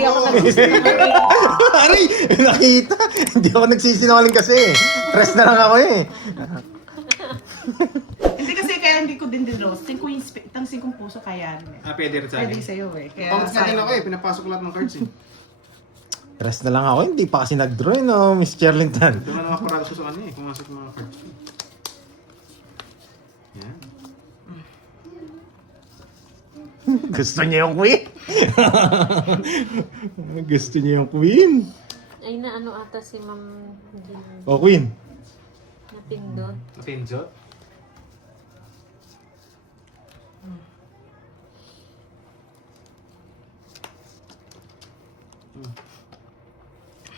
Hindi ako nagsisinungaling. Aray! Nakita! Hindi ako nagsisinungaling kasi. Stress na lang ako eh. Hindi kasi kaya hindi ko din dinros. 5 puso kaya. Pwede rin sa Pwede akin. sa'yo eh. Kaya Pangit nga din ako eh, pinapasok lahat ng cards eh. Stress na lang ako. Hindi pa kasi nag-draw eh, no, Miss Cherlington. Doon na nakarado sa kanya eh, pumasok ng mga cards. Yan. Gusto niya yung queen. Gusto niya yung queen. Ay na ano ata si Ma'am Jean O, queen. napindot. Napinjot.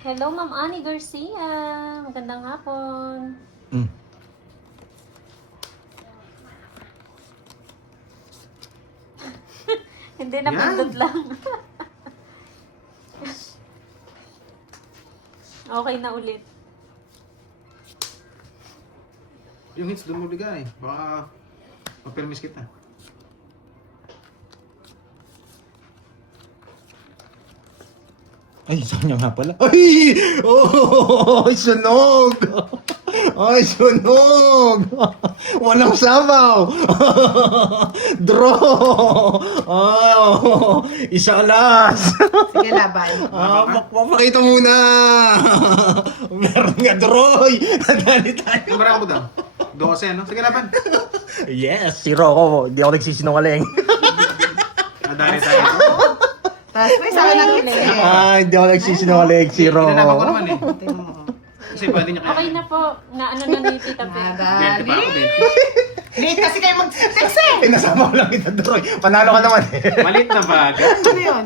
Hello Ma'am Annie Garcia. Magandang hapon. Mm. Hindi napindot lang. Okay na ulit. Yung hits doon mo bigay. Baka mapirmis kita. Ay, sa kanya nga pala. Ay! Oh! Sunog! Ay, sunog! Walang sabaw! Draw! Oh! Isang alas! sige laban. Papakita muna! Meron nga droy! Nagalit tayo! Yung marami mo daw. 12 ano? Sige laban. Yes! Si Rocco. Hindi ako nagsisinungaling. Nadali tayo. Tapos may sa akin ng hits eh. Hindi ako nagsisinungaling. Si Pinanaban ko Rocco. naman eh. Tingnan mo. Kasi pwede niya kaya. Okay na po. Na ano na ni Tita Pe. 20 pa ako, Nagali. 20. Late kasi kayo mag-text eh. Nasama ko lang kita, Droy. Panalo ka naman eh. Malit na bag. Ano yun?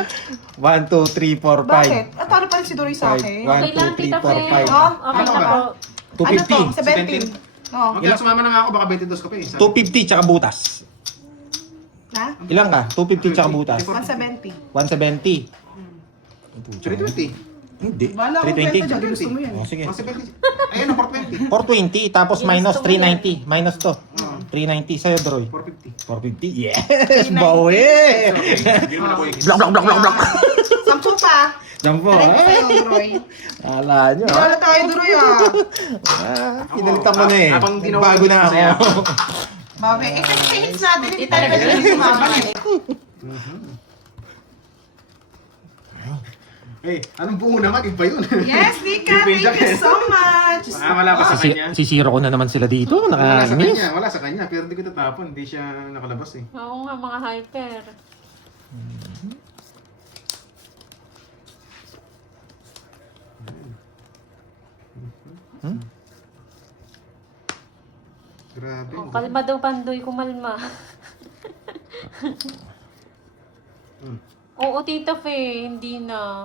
1, 2, 3, 4, 5. Bakit? At ano pa rin si Dory sa akin? One, Okay lang two, three, Tita four, Pe. five. Oh, Okay ano na ba? po. Ano to? 250. 17. Oh. Ilang sumama na nga ako, baka 22 ka pa eh. 250 tsaka butas. Ha? Ilang ka? 250 tsaka butas. 170. 170. 320. Hindi. Wala akong 320. kwenta dyan. Gusto mo yan. Oh, sige. 170. Ayun, 420. 420 tapos Yes, minus gusto mo 390. Minus to. 390 sa'yo, Droy. 450. 450. Yes! Bawi! Hindi mo na po Blok, blok, blok, blok, blok. 10 pa. Jampo, Tarik ko sa'yo, eh. Dory. Kala nyo, Hindi ah. wala tayo, Dory ah. Pinalitan mo na eh. Habang ginawa Bago na ko siya. ako. Babe, eh kasi sa hits natin, hindi tayo pwede sumama eh. Hey, anong buo naman? Iba yun. Yes, Nika, thank you so much. Wala pa sa kanya. Sisiro ko na naman sila dito. Wala sa Nakamiss. kanya, wala sa kanya. Pero hindi ko tatapon, hindi siya nakalabas eh. Oo nga mga hyper. Grabe. Oh, kalma daw Pandoy, kumalma. Oo, Tita Fe, hindi na.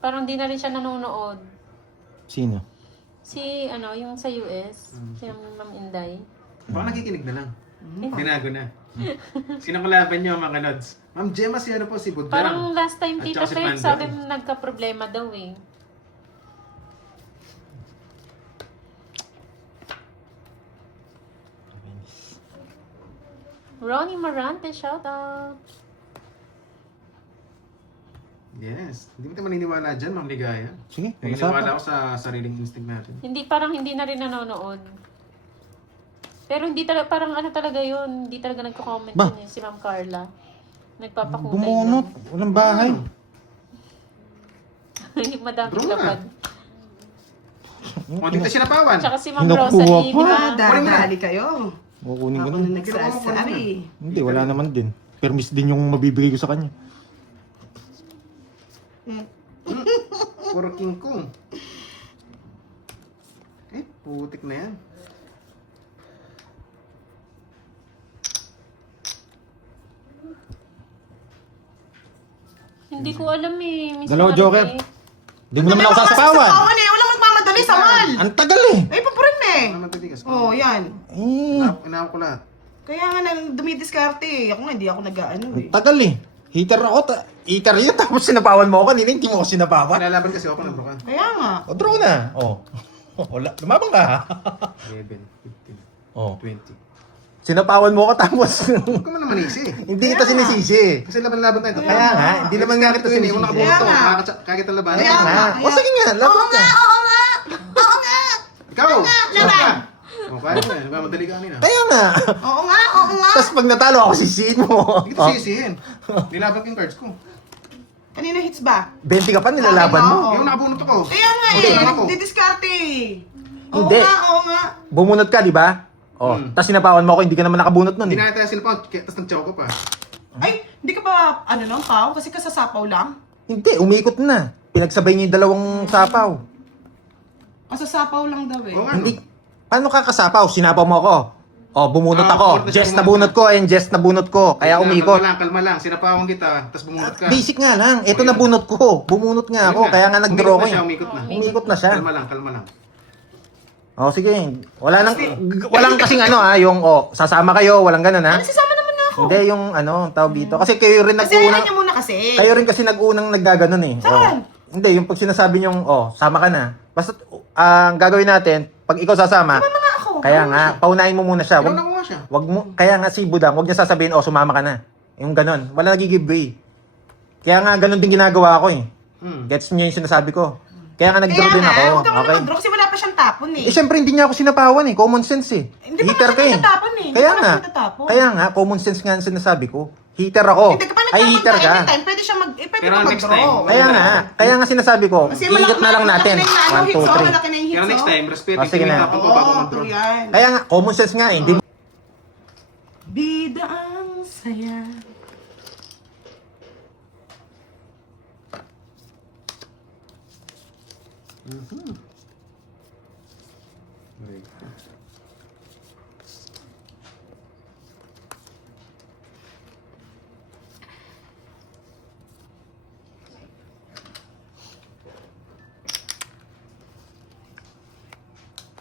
Parang hindi na rin siya nanonood. Sino? Si, ano, yung sa US, si Ma'am Inday. Baka nakikinig na lang. Binago na. Sino kalaban niyo mga nods? Ma'am Gemma, si ano po, si Budra. Parang last time, At Tita saka si Fe, Pandoy. sabi mo nagka-problema daw eh. Ronnie Marante, shout out. Yes. Hindi mo tayo maniniwala dyan, Ma'am Ligaya. Sige, Naniniwala ako sa sariling instinct natin. Hindi, parang hindi na rin nanonood. Pero hindi talaga, parang ano talaga yun, hindi talaga nagko-comment Ba? yun eh, si Ma'am Carla. Nagpapakulay Bumunot. Walang bahay. lang. Hindi madaming Draw na. lapad. Kung dito sinapawan. Tsaka si Ma'am Nakuha Rosalie, pa. di ba? Dadali kayo. Kukunin ko Ako na. na nagsasari. Hindi, wala naman din. Permis din yung mabibigay ko sa kanya. Puro king kong. Eh, putik na yan. Hindi ko alam eh. Miss Dalawa, Maribel. Joker. Hindi mo naman ako sasapawan. Sasapawan eh. Walang magmamadali sa mal. Ang tagal eh. Ay, papurin eh. Ano naman titigas ko? Oh, yan. Inaw ko lahat. Kaya nga nang dumidiskarte eh. Ako nga, hindi ako nag-ano eh. Ang tagal eh. Heater ako. Heater yun. Tapos sinapawan mo ako kanina. Hindi mo ako sinapawan. Pinalaban kasi ako ng brokan. Kaya nga. O, draw na. O. Wala. Lumabang ka. 11, 15, O. 20. Sinapawan mo ko tapos Huwag ka man naman isi. hindi kita sinisisi. Kasi laban-laban tayo. Kaya nga, hindi naman nga kita sinisisi. Una kabunot to. Kakita laban. Kaya nga. O sige nga, laban ka. Ikaw! laban. O, kaya mo eh. Madali ka kanina. Kaya nga. Oo nga. Tapos pag natalo ako, sisihin mo. Hindi kita sisihin. Nilaban ko yung cards ko. Kanina hits ba? 20 ka pa, nilalaban mo. Oo. Yung nakabunot ako. Kaya nga Hindi. eh. Didiskarte eh. Hindi. Oo nga. Bumunot ka, di ba? O, Hmm. tapos sinapawan mo ako, hindi ka naman nakabunot nun. Hindi Eh. na tayo silpaw. Tapos nag-chow ko pa. Ay, hindi ka ba, lang, Pao? Kasi kasasapaw lang. Hindi, umikot na. Pinagsabay niyo yung dalawang sapaw. Kasasapaw lang daw eh. Oo nga. Hindi. Paano ka kasapaw? Sinapaw mo ako. O, bumunot Ah, ako. bumunot Just siya, na bunot ko, and just na bunot ko. Kaya umikot. Kalma lang. Sinapawan kita. Tapos bumunot ka. Basic nga lang. Ito na bunot ko. Bumunot nga ako. Kaya nga nag-draw ko. Umikot na siya. eh. Umikot na. Umikot na siya. Kalma lang. O, sige. Walang kasing yung, sasama kayo. Walang ganun, ha? Nasisama naman na ako. Hindi, yung tawag dito. Kasi kayo rin Kasi ayaw nag-uunang, niya muna kasi. kayo rin kasi nag-unang naggaganon eh. Saan? Hindi, yung pag sinasabi nyong, sama ka na. Basta, ang gagawin natin, pag ikaw sasama, Sama nga ako. kaya nga, paunahin mo muna siya. Inauna ko nga siya. Wag mo, kaya nga si Budang, wag niya sasabihin, sumama ka na. Yung ganon. Wala nag-give way. Kaya nga, ganon din ginagawa ko eh. Gets niyo yung sinasabi ko. Kaya nga nag-draw din ako. Huwag ka Okay? naman draw kasi wala pa siyang tapon eh. Eh, syempre, hindi niya ako sinapawan eh. Common sense eh. Hindi pa Heater nga ka siya eh. natatapon eh. Hindi Kaya pa nga nga. siya natatapon. Kaya nga, common sense nga ang sinasabi ko. Heater ako. Hindi ka pa Ay, heater ka. anytime, pwede siya pwede Pero ka next mag-draw. time, Kaya nga sinasabi ko, Kasi iikot na lang natin. 1, 2, 3. Malaki na yung hits, Kaya next time, respect. sige na. Tapos ko Oo, bago mag-draw. true yan. Kaya nga, common sense nga eh. Hindi mo- Bida ang saya.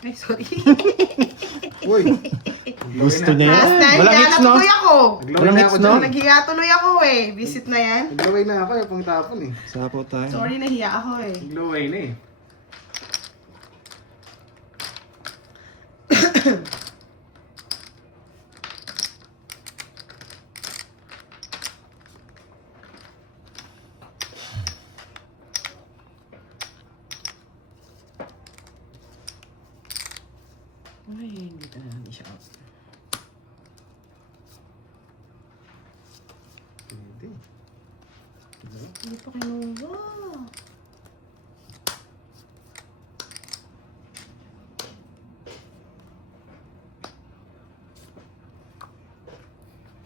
Ay, sorry. Uy. Gusto niya Last time, Walang hits, no? natuloy ako. Naglaway Walang na hits, ako no? dyan. Naghiya tuloy ako eh. Visit na yan. Naglaway na ako. Yung pangtapon eh. Sapo tayo. Sorry, nahiya ako eh. Naglaway na eh. Ay, hindi talaga siya. Hindi. Hindi pa kinuha.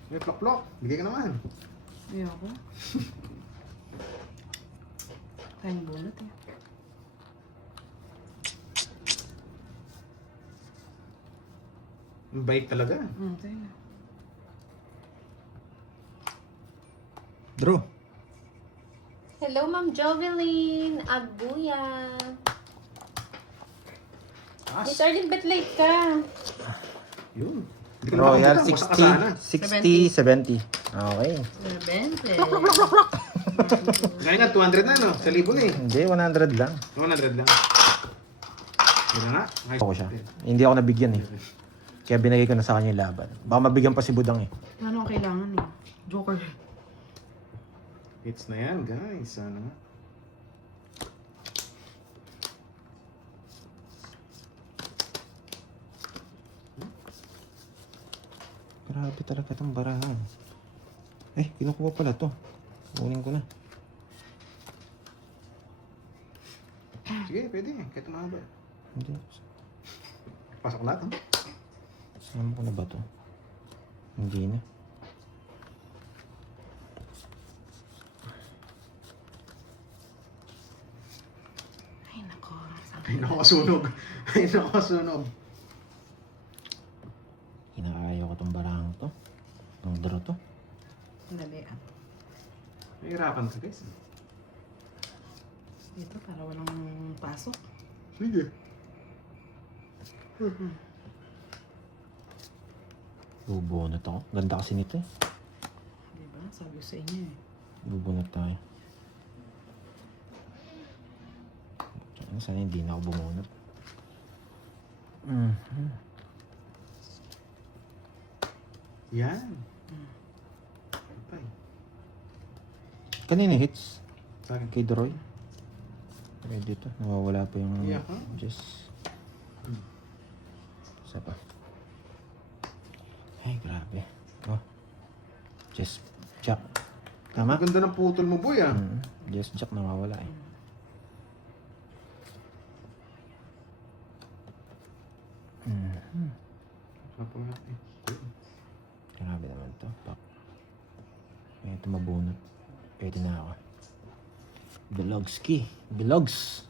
May plok-plok. Bigay ka naman. Ayoko. Tayong bunot eh. Ang bait talaga. Tayo na. Draw. Hello, Ma'am Jovelyn. Agbuya. Miss Arlene, ba't late ka? Yun. Hindi ka Royal nakakabutan. Wasak ka sana. 60, 70. Okay. 70. Kaya nga, 200 na no? Sa libo na eh. Hindi, 100 lang. 100 lang. Yun na nga. Ayos. Ako siya. Hindi ako nabigyan eh. Kaya binigay ko na sa kanya yung laban. Baka mabigyan pa si Budang eh. Ano ang kailangan eh? Joker. Hits na yan, guys. Sana nga. Grabe talaga itong barahan. Kinukuha pala to. Kunin ko na. Sige, pwede. Kahit mahaba. Hindi. Pasok lahat, ha? Sama ko na ba to? Hindi na. Ay, nako. Ay, nakasunog. Ay, nakasunog. Kinakaya ko itong barahang to. Ang draw to. Dali ah. Nahihirapan ka, guys. Dito para walang pasok. Sige. Bubunot ako. Ganda kasi nito eh. Diba? Sabi ko sa inyo eh. Bubunot tayo. Sana hindi na ako bumunot. Yan. Patay. Kanina hits? Sa akin. Kay Doroy? Okay, dito. Nawawala pa yung... Yeah, huh? Just... Isa pa. Ay, grabe. Oh. Just Jack. Tama? Ang ganda ng putol mo, boy, ah. Just Jack nawawala eh. Kapangat eh. Grabe naman to. Pak. May ito mabunot. Pwede na ako. Bilogski. Bilogs.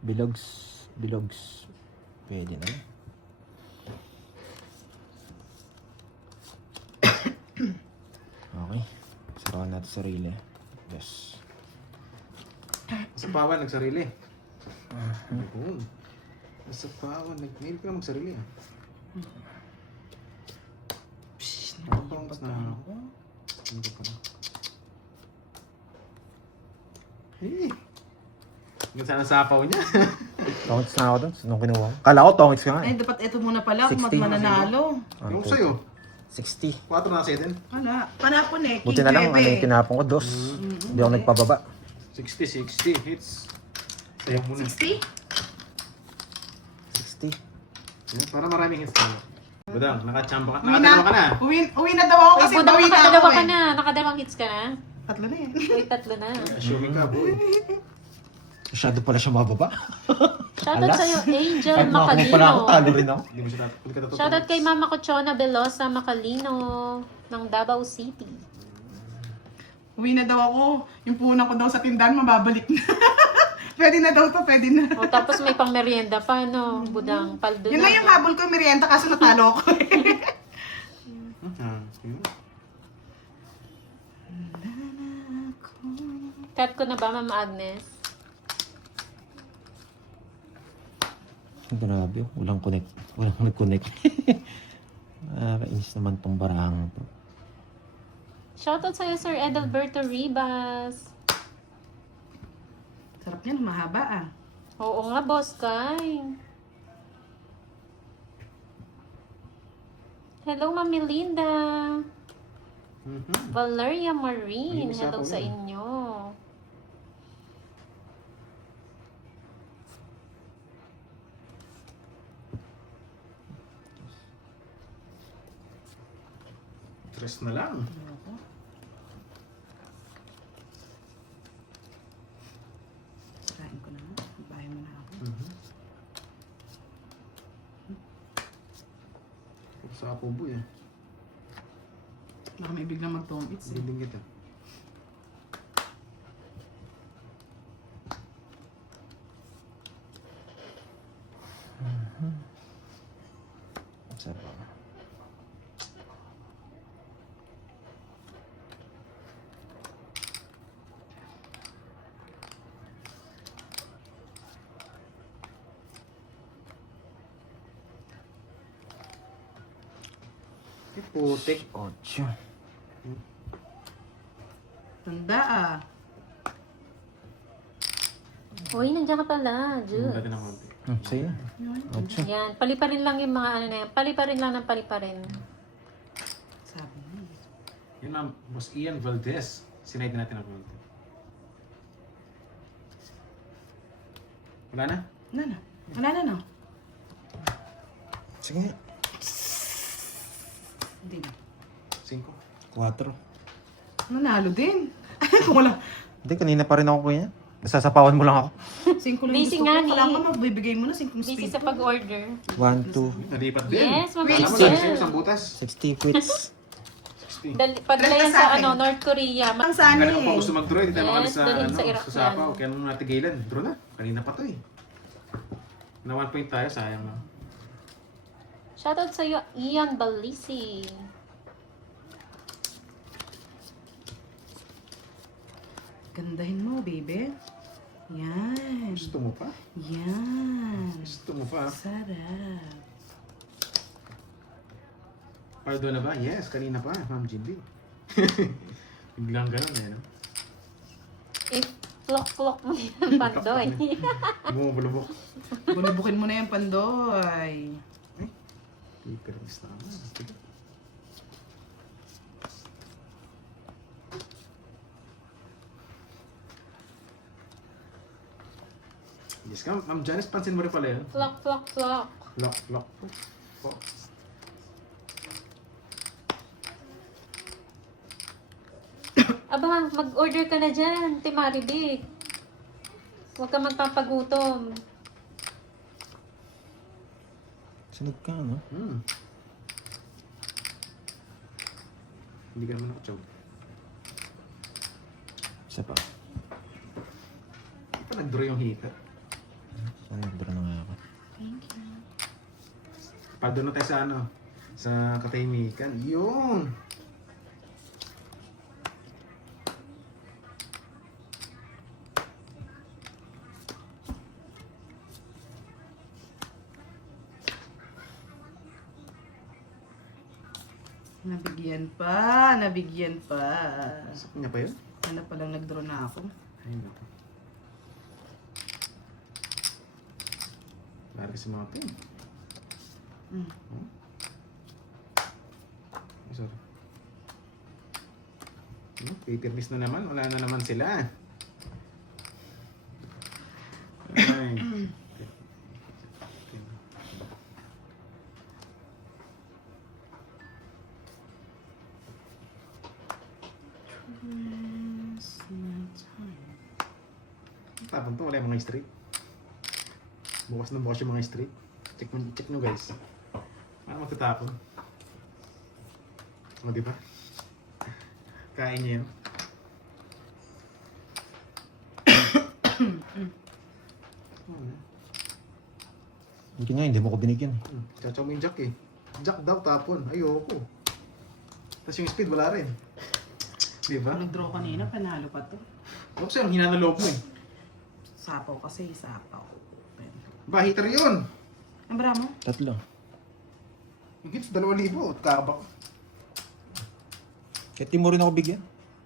Bilogs. Bilogs. Pwede na. Okay. Sarawan natin sarili. Yes. Sa pawan, nagsarili. Ayun. Sa pawan, nag-mail ka na magsarili, ah. Nakapangkas na ako. Ano ka pala? Hey! Hanggang sana sapaw niya. Tongits na ako doon. Nung kinuha ko. Kala ko tongits ka nga Ay, eh. dapat ito muna pala kung 60. mananalo. Yung sa'yo, 60. 4 na sa'yo din. Wala. Panapon eh. Buti na lang, ano yung kinapon ko, dos. Hindi ako nagpababa. 60 hits. Sa'yo muna. 60? 60. Yan, para maraming hits tayo. Budang, nakachamba ka. Uwi Nakadalawa ka na. Uwi na daw ako Uy, kasi budang, bawi na ako nakadalawa ka eh. na. Nakadalawang hits ka na. Tatlo na eh. Uy, tatlo na. Assuming ka, boy. Masyado pala siya mababa. Shoutout sa'yo, Angel Kahit makakuha pala ako, Macalino. talo rin ako. Hindi mo siya hindi ka totoo. Shoutout kay Mama Cochona Velosa Macalino ng Davao City. Uwi na daw ako. Yung punan ko daw sa tindahan, mababalik na. Pwede na daw to, pwede na. O, tapos may pang merienda pa, no? Budang, paldo Yun na. lang yung habol ko, merienda, kaso natalo ako eh. Yun. Cut ko na ba, Mama Agnes? Grabe, walang connect. Walang nag-connect. Nakakainis naman tong barang to. Shoutout sa'yo, Sir Edelberto Ribas. Sarap yan, mahaba ah. Oo nga, Boss Kai. Hello, Mami Linda. Valeria Marine, Ayun, hello isa sa ko yan. inyo. Stress na lang. Kain ko na nga. Bahay mo na ako. Sa ako, boy, ah. Baka may biglang mag-tongits eh. Biling kita. Isa pa. Putik. 8. Tanda ah. Uy, nandiyan ka pala, Jude. Dati ng konti. Sa'yo. 8. Yan, paliparin lang yung mga ano na yan. Paliparin lang ng paliparin. Sabi mo. Yun ang Boss Ian Valdez. Sinaid natin ang konti. Wala na? Wala na. Wala na no. Sige. Hindi na. 5. 4. Nanalo din. Kung wala. Hindi, kanina pa rin ako kuya. Nasasapawan mo lang ako. 5 lang Busy gusto nga ko. ni. Kailangan mo magbibigay mo na 5 Busy speed. sa pag-order. 1, 2, Nalipat din. Yes, Alam mo, mabilis dali sa'yo yan. isang butas. 60 quits. 60. Padala yan Dali sa sa akin. ano, North Korea. Ang sana Kaya pa eh. gusto mag-draw, hindi tayo Yes, makalis sa, dalhin sa ano, Iraq sa sapaw. yan. Kaya nung natigilan, draw na. Kanina pa to eh. Na 1 point tayo, sayang lang. Shoutout sa'yo, Ian Balisi. Gandahin mo, baby. Yan. Gusto mo pa? Yan. Gusto mo pa? Sarap. Pardo na ba? Yes, kanina pa, Ma'am Jimby. Biglang ganun eh, no? Plok-plok mo yan, Pandoy. Bumubulubok. Bulubukin mo na yan, Pandoy. Paper is na naman. Yes ka, Ma'am Janice, pansin mo rin pala yun. Flock, flock, flock. Lock, lock. Po. Aba, mag-order ka na dyan, Timaribig. Huwag ka magpapagutom. Sunod ka, no? Hindi ka naman nakachog. Isa pa. Hindi pa nag-draw yung hita. Saan nag-draw na nga ako? Pag doon na tayo sa ano, sa katahimikan. Yun! Nabigyan pa, nabigyan pa. Sa kanya pa yun? Ano pa lang nag-draw na ako. Ayun na to. Lari kasi mga pin. Mm. Ay, sorry. Paper miss na naman. Wala na naman sila. Ay. Tapon to, wala yung mga street. Bukas na bukas yung mga street. Check nyo guys. Paano magtatapon? O, diba? Kain niya yan. Hindi nga, hindi mo ko binigyan. Chachaw mo yung jack eh. Jack daw tapon. Ayoko. Tapos yung speed wala rin. Diba? Nag-draw kanina, panalo pa to. Tapos yung hina na loob mo eh. Sapaw kasi, sapaw. Ba, hitter yun! Ang bra mo? Tatlo. Yung hits, 2,000. Kakabak. Kahit di mo rin ako bigyan.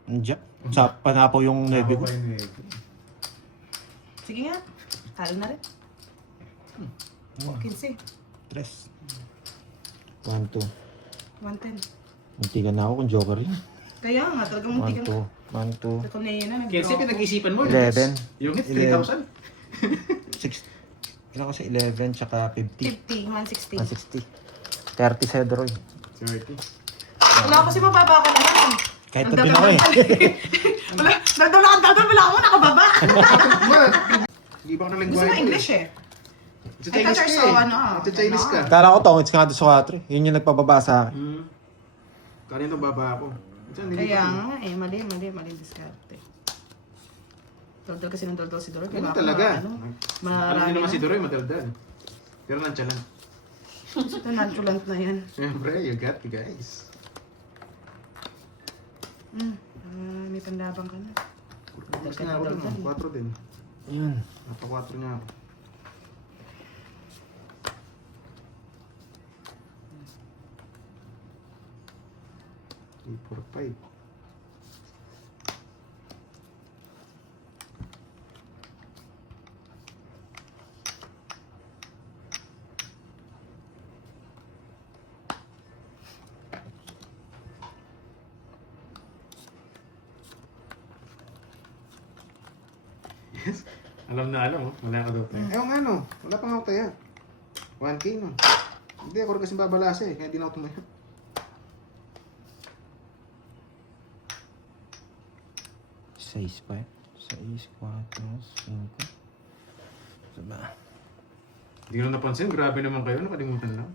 Ang jack. Sa panapaw yung nebe ko. Sige nga, talo na rin. 15, Tres. 1, 2. 110. Muntikan na ako kung joker yun. Kaya nga, talagang 1, muntik 2. ka. 1, 2. Sa Corneo na, Kaya nag-draw ako. pinag-isipan mo 11. Yung hits, 11. 3,000. 6. Ilan kasi? 11 tsaka 50. 50, 160. 160. 30 sa Roy. 30. Wala kasi mababa ka na lang. Kahit na din ako eh. Wala, dadala, wala ako nakababa. Hindi ba ka nalang Gusto mo English eh. Sa Ay, Chinese kasi ka so, eh. ano, Sa Chinese ka. Kala ko tongits nga doon sa 4. Yun yung nagpababa sa akin. Kanina baba ako. Kaya nga eh, mali diskarte. Daldal kasi ng daldal si Doroy. Ganun Kaya talaga. Ano, Alam niyo naman si Doroy. Doroy, madaldal. Pero nonchalant. Ito nonchalant na yan. Siyempre, you got me guys. May pandabang ka na. Mas nga ako dun, 4 din. Yun. Napa 4 nga ako. Eight, 4, 5. Yes. Alam na alam, oh. Wala ka daw tayo. Ayaw nga no. Wala pang ako tayo. 1K no. Hindi ako rin kasi babalasa eh. Kaya di na ako tumayo. Seis pa eh. 6, 4, 5. Saba. Hindi ko na napansin. Grabe naman kayo. Nakalimutan lang.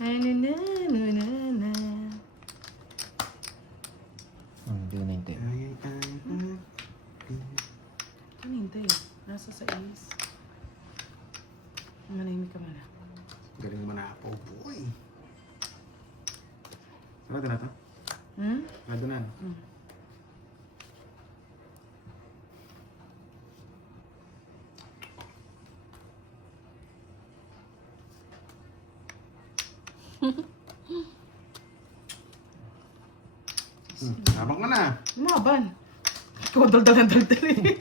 Ay, na. Hindi ko naintay. Ano hintay? Nasa sa is. Manahimik ka muna. Galing manapaw, boy. Sarado na ito? Sarado na. Habang ka na. Lumaban. Ikaw daldal eh.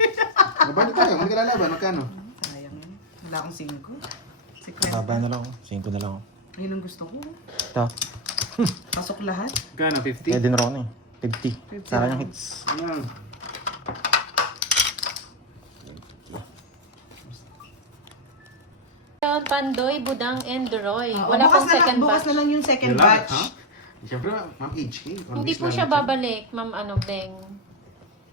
Mabalik tayo. Hindi ka lalaban. Magkano? Sayang yun. Wala akong 5. Secret. Baba na lang ako. 5 na lang ako. Ayun ang gusto ko. Ito. Pasok lahat. Magkano? 50? Kaya din ako na eh. 50. 50 Sa akin lang. yung hits. Ano? Pandoy, Budang, and Roy. Oo, Wala bukas pong na lang- second bukas batch. na lang yung second Yun lang, batch. ha? Siyempre, Ma'am HK. Hindi po siya babalik, Ma'am Beng.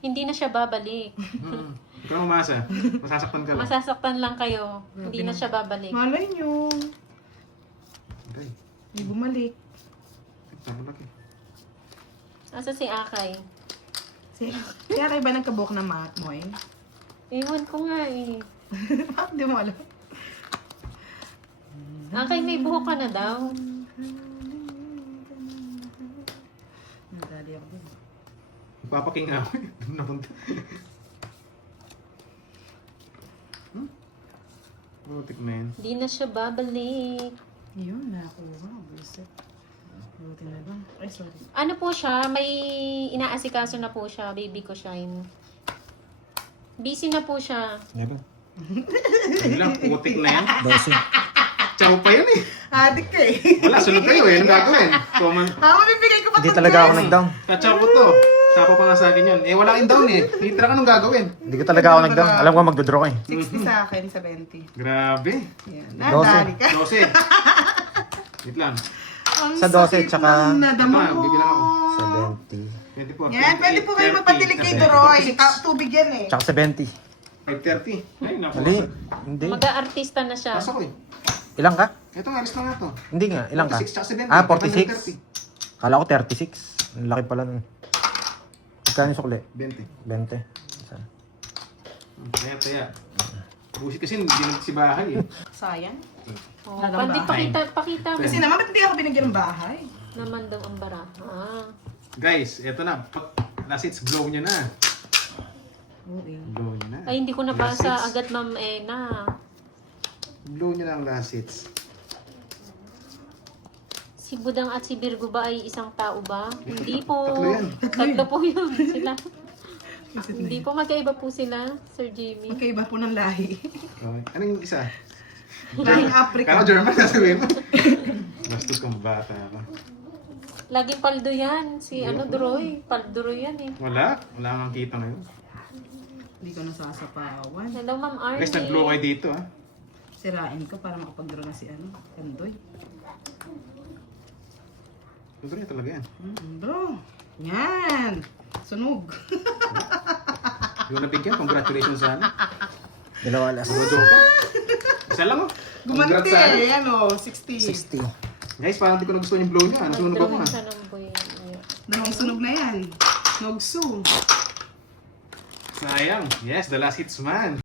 Hindi na siya babalik. Ikaw ang umasa. Masasaktan ka lang. Masasaktan lang kayo. Hindi na siya babalik. Malay nyo. Okay. Hindi bumalik. Sabi laki. Asa si Akay? Kaya kayo ba nagkabuhok na mat mo eh? Ewan ko nga eh. Bakit di mo alam? Akay, may buhok ka na daw. Nadali ako din. Ipapaking ako. Doon napunta. Butik na yan. Hindi na siya babalik. Yun, nakuha. Buset. Buti na lang. Ay, sorry. Ano po siya? May inaasikaso na po siya. Baby ko shine. Busy na po siya. Diba? Yun lang, putik na yan. 12. Chow pa yun eh. Adik ka eh. Wala, sunod kayo eh. Anong gagawin? Comment. Mabibigay ko pa Hindi to, talaga ako Jess. nag-down. Kachaw ko to. Sapa pa nga sa akin yun. Eh, wala kang down eh. Hitra ka nung gagawin. Hindi ko talaga ako nag-down. Alam ko magdodraw ka eh. 60 sa akin, 70. Grabe. Yan. Nadali ka. 12. Wait lang. Ang Sa 12 sakit tsaka- ng nadama Ito, ko. bibilang ako. 70. 24. Yan, pwede po kayo 30, magpadilig kay 30, Doroy. 46. Tubig yan eh. Tsaka 70. 5:30. Ay, naku. Mali. Hindi. Mag-aartista na siya. Pasok ko eh. Ilang ka? Ito, alis na nga to. Hindi nga. Ilang ka? 46 tsaka 70. Ah, 46. Kala ko 36. Ang laki pala nun. Magkano yung sukli? 20. 20. Isa. Taya. Busi kasi hindi nagsibahay eh. Sayang. Oh, Walang pandi, bahay. pakita mo. Kasi naman, ba't hindi ako binigyan ng bahay? Naman daw ang baraha. Guys, eto na. Last hits, blow nyo na. Oo eh. Blow nyo na. Ay, hindi ko nabasa Last hits. agad, Ma'am Ena. Blow nyo na ang last hits. Si Budang at si Virgo ba ay isang tao ba? Hindi po. Tatlo yan. Tatlo po yun sila. Hindi po, magkaiba po sila, Sir Jimmy. Magkaiba po ng lahi. Okay. Anong isa? Lahing Africa. Kala German sasabihin mo. Bastos kang bata ka. Laging paldo yan. Si Doroy. Paldo yan eh. Wala. Wala kang kita ngayon. Hindi ko nasasapawan. Hello, Ma'am Arnie. Guys, nag-blow kayo dito ah. Sirain ko para makapag-draw na si Kandoy. Gusto niya talaga yan. Bro. Yan. Sunog. Yung nabigyan, congratulations sana. Dalawa alas. Joke ka. Isa lang oh. Gumanti Congrats sana. eh. Yan o, 60. 60. Guys, parang di ko nagustuhan yung blow niya. Nasunog ako Pagdrawing ah. siya ng boy. Dalawang sunog na yan. Nogsu. Sayang. Yes, the last hits man.